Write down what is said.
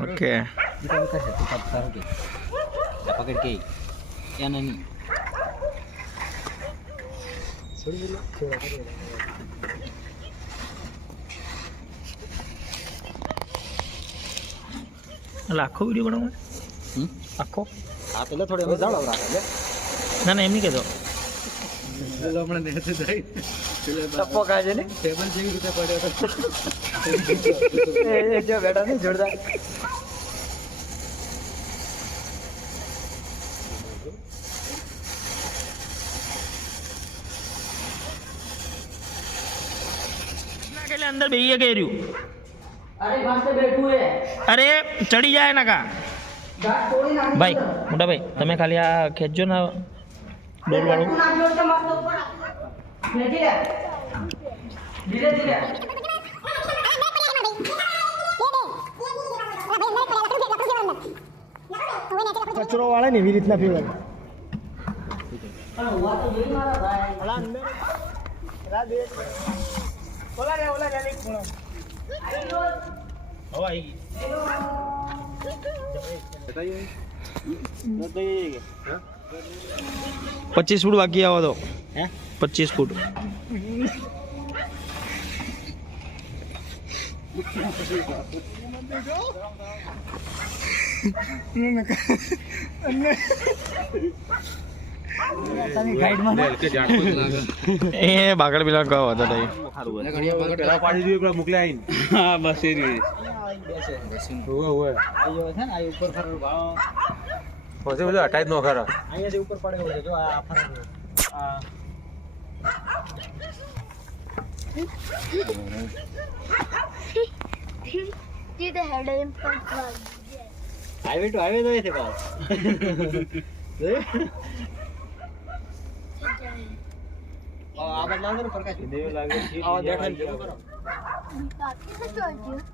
okay पकड़ के या नहीं आखो वीडियो बनाऊँ आखो हाँ पहले थोड़े हमें जाड़ा रहा है ना ना एमनी कहो चलो हमने नेते जाई टप्पो का जे ने टेबल જેવી રીતે પડ્યો તો એ જો બેઠા ને જોરદાર એટલે અંદર બેહીએ ગયું अरे बस पे बैठू है અરે ચડી જાય ના કા गाट तोड़ी ना ભાઈ મોટા ભાઈ તમે ખાલી આ ખેંચજો ને ડોર વાળું ना जोड़ के मत ऊपर भेजी ले धीरे धीरे કચરો વાળે ને એવી રીતના ફેરવાય पर हुआ तो यही मारा भाई ઓલા અંદર ઓલા દે ઓલા રે નહીં ખોળો હવે આવી ગઈ बताइए 25 ફૂટ બાકી આવો તો हैं 25 ફૂટ એ બાગડ પેલા કહો હતો નહીં પેલા પાડી દીધું પેલા મોકલ્યા આઈને હા બસ એ રીતે ઓય આયો છે ને આ ઉપર ફરવાનો ભાવ પછી બધું હટાઈ જ નો ખરો અહીંયાથી ઉપર પડે છે જો આ ફરવાનો આ सीधे head impact highway to highway તો છે પાસ આ બદલાવ ને પ્રકાશ દેવ લાગે આવા દેખાય बाकी से चल